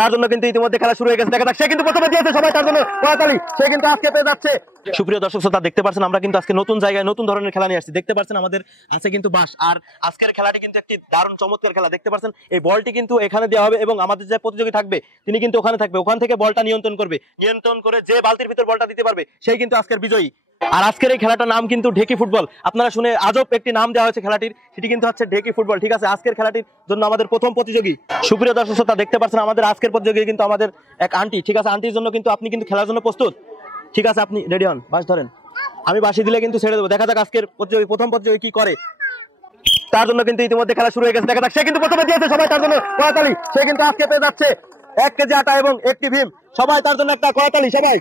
তার জন্য কিন্তু ইতিমধ্যে খেলা শুরু হয়ে গেছে। দেখা যাক, সে কিন্তু প্রথমে দিয়েছে, সবাই তার জন্য করতালি, সে কিন্তু আজকে পেয়ে যাচ্ছে। সুপ্রিয় দর্শক শ্রোতা, দেখতে পাচ্ছেন আমরা কিন্তু আজকে নতুন জায়গায় নতুন ধরনের খেলা নিয়ে আসছি। দেখতে পাচ্ছেন আমাদের আছে কিন্তু বাঁশ, আর আজকের খেলাটি কিন্তু একটি দারুণ চমৎকার খেলা। দেখতে পাচ্ছেন এই বলটি কিন্তু এখানে দেওয়া হবে এবং আমাদের যে প্রতিযোগী থাকবে তিনি কিন্তু ওখানে থাকবে, ওখান থেকে বলটা নিয়ন্ত্রণ করবে, নিয়ন্ত্রণ করে যে বালতির ভিতর বলটা দিতে পারবে সেই কিন্তু আজকের বিজয়ী। আর আজকের এই খেলাটার নাম কিন্তু ঢেকি ফুটবল। আপনারা শুনে আজব একটি নাম দেওয়া হয়েছে খেলাটির, সেটি কিন্তু হচ্ছে ঢেকি ফুটবল। ঠিক আছে, আজকের খেলাটির জন্য আমাদের প্রথম প্রতিযোগী। সুপ্রিয় দর্শক শ্রোতা, দেখতে পাচ্ছেন আমাদের আজকের প্রতিযোগী কিন্তু আমাদের এক আন্টি। ঠিক আছে, আন্টির জন্য কিন্তু আপনি কিন্তু খেলার জন্য প্রস্তুত? ঠিক আছে, আপনি রেডি হন, বাঁশ ধরেন, আমি বাঁশি দিলে কিন্তু ছেড়ে দেবো। দেখা যাক আজকের প্রতিযোগী প্রথম প্রতিযোগী কি করে। তার জন্য কিন্তু ইতিমধ্যে খেলা শুরু হয়ে গেছে। দেখা যাক, সে কিন্তু প্রথমে দিয়েছে, সবাই তার জন্য করতালি, সে কিন্তু আজকে পেয়ে যাচ্ছে 1 কেজি আটা এবং 1টি ভীম। সবাই তার জন্য একটা করতালি, সবাই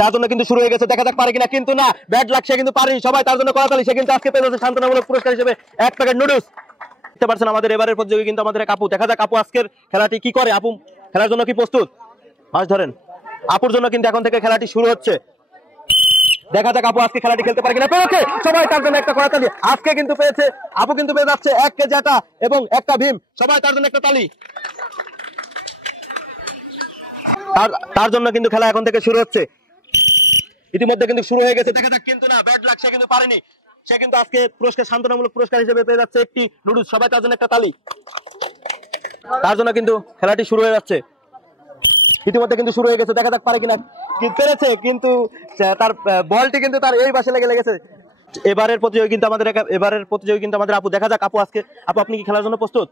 তার জন্য কিন্তু শুরু হয়ে গেছে। দেখা যাক পারে কিনা, কিন্তু না, ব্যাড লাক, সে কিন্তু পারেনি। সবাই তার জন্য করতালি, সে কিন্তু আজকে পেয়ে যাচ্ছে সান্ত্বনামূলক পুরস্কার হিসেবে 1 প্যাকেট নুডলস। দেখতে পাচ্ছেন আমাদের এবারের প্রতিযোগী কিন্তু আমাদের এক আপু। দেখা যাক আপু আজকের খেলাটি কি করে। আপু খেলার জন্য কি প্রস্তুত? মাছ ধরেন। আপুর জন্য কিন্তু এখন থেকে খেলাটি শুরু হচ্ছে। দেখা যাক আপু আজকে খেলাটি খেলতে পারে কিনা। পেয়েছে, সবাই তার জন্য একটা করতালি, আজকে কিন্তু পেয়েছে। আপু কিন্তু পেয়ে যাচ্ছে 1 কেজি আটা এবং 1টা ভীম। সবাই তার জন্য একটা তালি। তার জন্য কিন্তু খেলা এখন থেকে শুরু হচ্ছে। ইতিমধ্যে কিন্তু শুরু হয়ে গেছে। দেখা যাক, কিন্তু না, ব্যাড লাক, সে কিন্তু পারেনি। সে কিন্তু আজকে পুরস্কার সান্ত্বনামূলক পুরস্কার হিসেবে পেয়ে যাচ্ছে 1টি নুডলস। সবাই তার জন্য একটা তালি। তার জন্য কিন্তু খেলাটি শুরু হয়ে যাচ্ছে। ইতিমধ্যে কিন্তু শুরু হয়ে গেছে। দেখা যাক পারে কিনা। পেরেছে, কিন্তু তার বলটি কিন্তু তার এই পাশে লেগে গেছে। এবারের প্রতিযোগী কিন্তু আমাদের আপু। দেখা যাক আপু আজকে, আপু আপনি কি খেলার জন্য প্রস্তুত?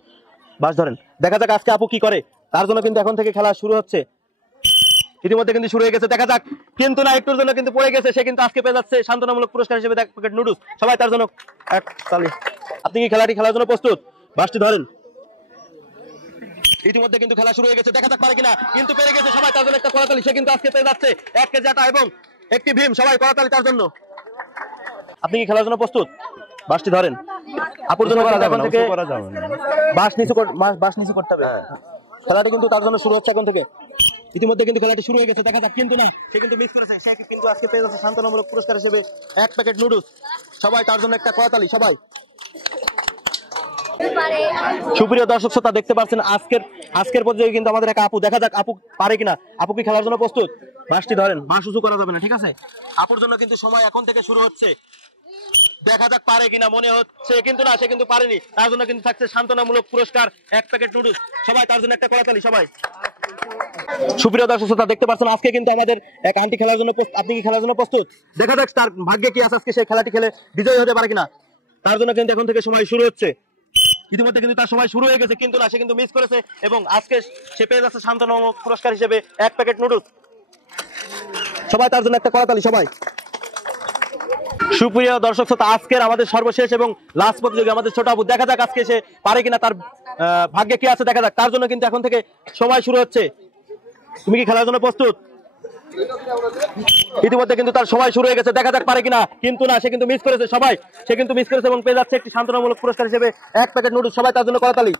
বাস ধরেন। দেখা যাক আজকে আপু কি করে। তার জন্য কিন্তু এখন থেকে খেলা শুরু হচ্ছে। ইতিমধ্যে কিন্তু শুরু হয়ে গেছে। দেখা যাক, কিন্তু না, একটুর জন্য কিন্তু পড়ে গেছে। সে কিন্তু আজকে পেয়ে যাচ্ছে সান্ত্বনামূলক পুরস্কার হিসেবে 1 প্যাকেট নুডলস। সবাই তার জন্য এক তালি। আপনি কি খেলাটি খেলার জন্য প্রস্তুত? বাসটি ধরেন। ইতিমধ্যে কিন্তু খেলা শুরু হয়ে গেছে। দেখা যাক পারে কিনা, কিন্তু পেরে গেছে। সবাই তার জন্য একটা করতালি, সে কিন্তু আজকে পেয়ে যাচ্ছে 1 কেজি আটা এবং 1টি ভীম। সবাই করতালি তার জন্য। আপনি কি খেলার জন্য প্রস্তুত? বাসটি ধরেন। আপুর জন্য এখন থেকে বাস নিচু করতে হবে। খেলাটি কিন্তু তার জন্য শুরু হচ্ছে এখন থেকে। ইতিমধ্যে কিন্তু খেলাটি শুরু হয়ে গেছে। দেখা যাক, কিন্তু না, সে কিন্তু মিস করেছে। সে কিন্তু আজকে পেয়ে যাচ্ছে সান্ত্বনামূলক পুরস্কার হিসেবে 1 প্যাকেট নুডলস। সবাই তার জন্য একটা করতালি, সবাই। সুপ্রিয় দর্শক শ্রোতা, দেখতে পাচ্ছেন আজকের প্রতিযোগী কিন্তু আমাদের এক আপু। দেখা যাক আপু পারে কিনা। আপু কি খেলার জন্য প্রস্তুত? বাঁশটি ধরেন, বাঁশ উঁচু করা যাবে না। ঠিক আছে, আপুর জন্য কিন্তু সময় এখন থেকে শুরু হচ্ছে। দেখা যাক পারে কিনা, মনে হচ্ছে, কিন্তু না, সে কিন্তু পারেনি। তার জন্য কিন্তু থাকছে সান্ত্বনামূলক পুরস্কার 1 প্যাকেট নুডলস। সবাই তার জন্য একটা করতালি, সবাই। সুপ্রিয় দর্শক শ্রোতা, দেখতে পাচ্ছেন আজকে কিন্তু আমাদের এক আন্টি খেলার জন্য প্রস্তুত। আপনি কি খেলার জন্য প্রস্তুত? দেখা যাক তার ভাগ্যে কি আছে, আজকে সে খেলাটি খেলে বিজয়ী হতে পারে কিনা। তার জন্য কিন্তু এখন থেকে সময় শুরু হচ্ছে। ইতিমধ্যে কিন্তু তার সময় শুরু হয়ে গেছে, কিন্তু না, সে কিন্তু মিস করেছে এবং আজকে সে পেয়ে যাচ্ছে সান্ত্বনামূলক পুরস্কার হিসেবে 1 প্যাকেট নুডলস। সবাই তার জন্য একটা করতালি, সবাই। সুপ্রিয় দর্শক শ্রোতা, আজকের আমাদের সর্বশেষ এবং লাস্ট প্রতিযোগী আমাদের ছোট আপু। দেখা যাক আজকে সে পারে কিনা, তার ভাগ্যে কি আছে। দেখা যাক, তার জন্য কিন্তু এখন থেকে সময় শুরু হচ্ছে। তুমি কি খেলার জন্য প্রস্তুত? ইতিমধ্যে কিন্তু তার সময় শুরু হয়ে গেছে। দেখা যাক পারে কিনা, কিন্তু না, সে কিন্তু মিস করেছে। সবাই, সে কিন্তু মিস করেছে এবং পেয়ে যাচ্ছে একটি সান্ত্বনামূলক পুরস্কার হিসেবে 1 প্যাকেট নুডলস। সবাই তার জন্য করতালি।